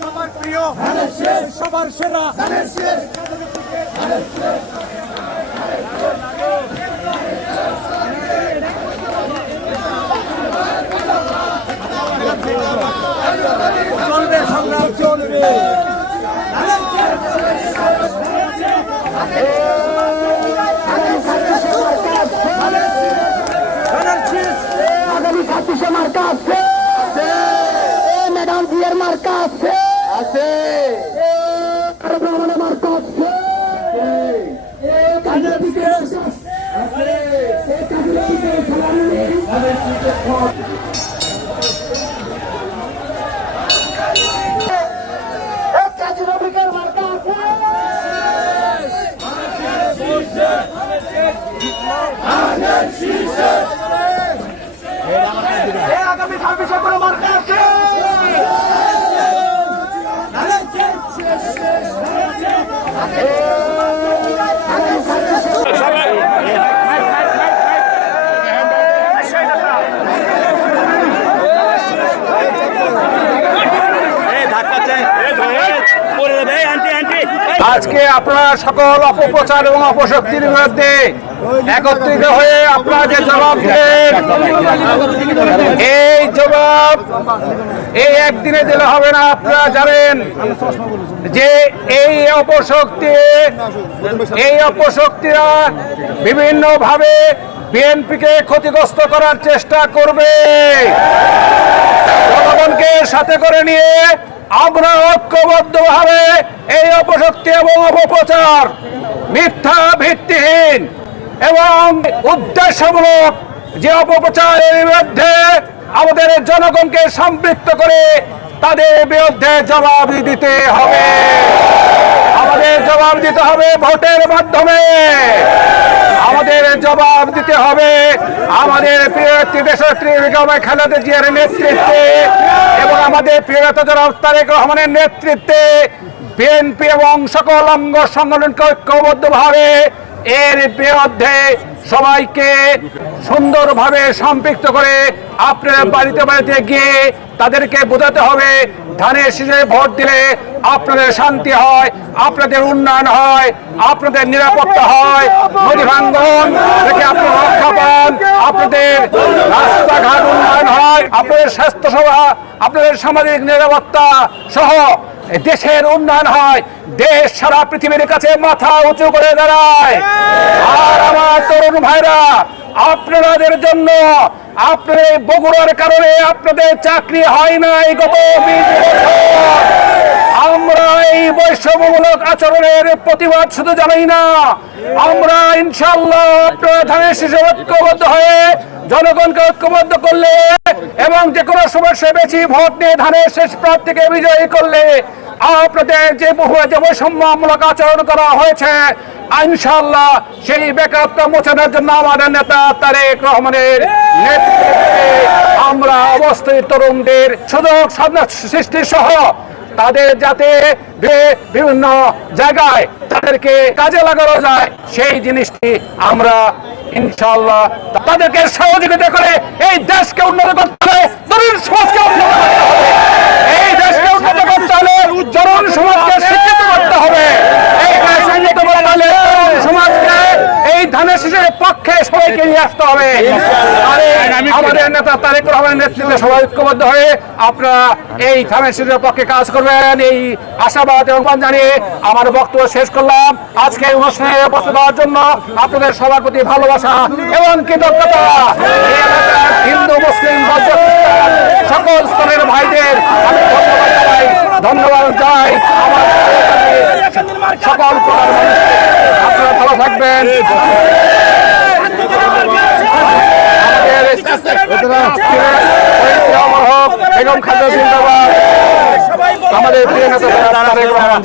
সবার প্রিয় সবার সেরা। আগামী ছাব্বিশে মার্কা আছে ম্যাডাম জিয়ার মার্কা আছে আছে মার্কা আছে কাজী আগামী ছাব্বিশে কোনো মার্কা আছে আজকে আপনারা সকল অপপ্রচার এবং অপশক্তির বিরুদ্ধে একত্রিত হয়ে আপনারা যে জবাব দেন। এই জবাব এই একদিনে দিলে হবে না, আপনারা জানেন যে এই অপশক্তি, এই অপশক্তিরা বিভিন্নভাবে বিএনপিকে ক্ষতিগ্রস্ত করার চেষ্টা করবে। জনগণকে সাথে করে নিয়ে আমরা ঐক্যবদ্ধভাবে এই অপশক্তি এবং অপপ্রচার মিথ্যা ভিত্তিহীন এবং উদ্দেশ্যমূলক যে অপপ্রচারের বিরুদ্ধে আমাদের জনগণকে সম্পৃক্ত করে তাদের বিরুদ্ধে জবাব দিতে হবে। আমাদের জবাব দিতে হবে ভোটের মাধ্যমে। আমাদের জবাব দিতে হবে। আমাদের প্রিয় নেত্রী দেশনেত্রী বেগম খালেদা নেতৃত্বে এবং আমাদের প্রিয় নেতা জনাব তারেক রহমানের নেতৃত্বে বিএনপি এবং সকল অঙ্গ সংগঠনকে ঐক্যবদ্ধভাবে এর বিরুদ্ধে সবাইকে সুন্দরভাবে সম্পৃক্ত করে আপনার বাড়িতে বাড়িতে গিয়ে তাদেরকে বোঝাতে হবে, ধানের শীষে ভোট দিলে আপনাদের শান্তি হয়, আপনাদের উন্নয়ন হয়, আপনাদের নিরাপত্তা হয়। নদী ভাঙ্গন থেকে আপনারা রক্ষা পান, আপনাদের রাস্তাঘাট উন্নয়ন হয়, আপনাদের স্বাস্থ্যসেবা, আপনাদের সামাজিক নিরাপত্তা সহ দেশের উন্নয়ন হয়। দেশ সারা পৃথিবীর কাছে মাথা উঁচু করে দাঁড়ায়। আর আমার তরুণ ভাইরা, আপনাদের জন্য আপনাদের বগুড়ার কারণে আপনাদের চাকরি হয় নাই গত আমরা এই বৈষম্যমূলক আচরণের প্রতিবাদ শুধু জানাই না, আমরা ইনশাল্লাহ আপনারা ধানের শিশু ঐক্যবদ্ধ হয়ে জনগণকে ঐক্যবদ্ধ করলে এবং যে কোনো সমস্যা বেশি ভোট নিয়ে ধানের শেষ প্রার্থীকে বিজয়ী করলে আপনাদের যে যে বৈষম্যমূলক আচরণ করা হয়েছে ইনশাল্লাহ সেই বেকারত্ব জন্য আমাদের নেতা তারেক রহমানের নেতৃত্বে আমরা অবশ্যই তরুণদের সুযোগ সৃষ্টি সহ তাদের যাতে বিভিন্ন জায়গায় তাদেরকে কাজে লাগানো যায়, সেই জিনিসটি আমরা ইনশাল্লাহ তাদেরকে সহযোগিতা করে এই দেশকে উন্নত করতে হবে সমাজকে উন্নত করতে হবে এই দেশকে উন্নত করতে হলে তরুণ সমাজকে শিক্ষিত করতে হবে এই দেশ উন্নত করতে হলে তরুণ সমাজকে এই ধানের শিশুর পক্ষে সবাইকে নিয়ে আসতে হবে। আমাদের নেতা তারেক রহমানের নেতৃত্বে সবাই ঐক্যবদ্ধ হয়ে আপনারা এই থামের শিশুর পক্ষে কাজ করবেন। এই আশাবাদ এবং জানিয়ে আমার বক্তব্য শেষ করলাম। আজকে এই অনুষ্ঠানে উপস্থিত হওয়ার জন্য আপনাদের সবার প্রতি ভালোবাসা এবং কৃতজ্ঞতা। হিন্দু মুসলিম সকল স্তরের ভাইদের আমি ধন্যবাদ জানাই। ধন্যবাদ জানাই আমার সকল প্রকার মানুষকে আপনারা ভালো থাকবেন। বেগম খালেদা জিন্দাবাদ আমাদের প্রিয় নেতা তারেক রহমান